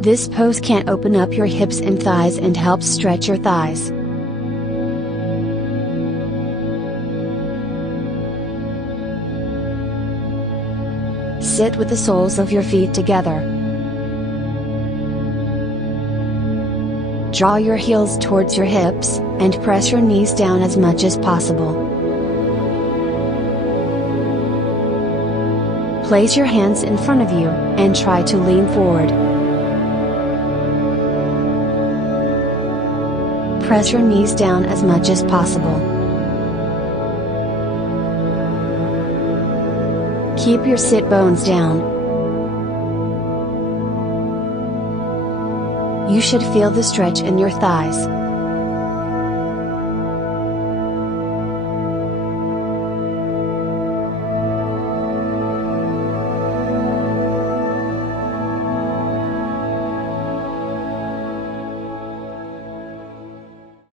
This pose can open up your hips and thighs and help stretch your thighs. Sit with the soles of your feet together. Draw your heels towards your hips, and press your knees down as much as possible. Place your hands in front of you, and try to lean forward. Press your knees down as much as possible. Keep your sit bones down. You should feel the stretch in your thighs.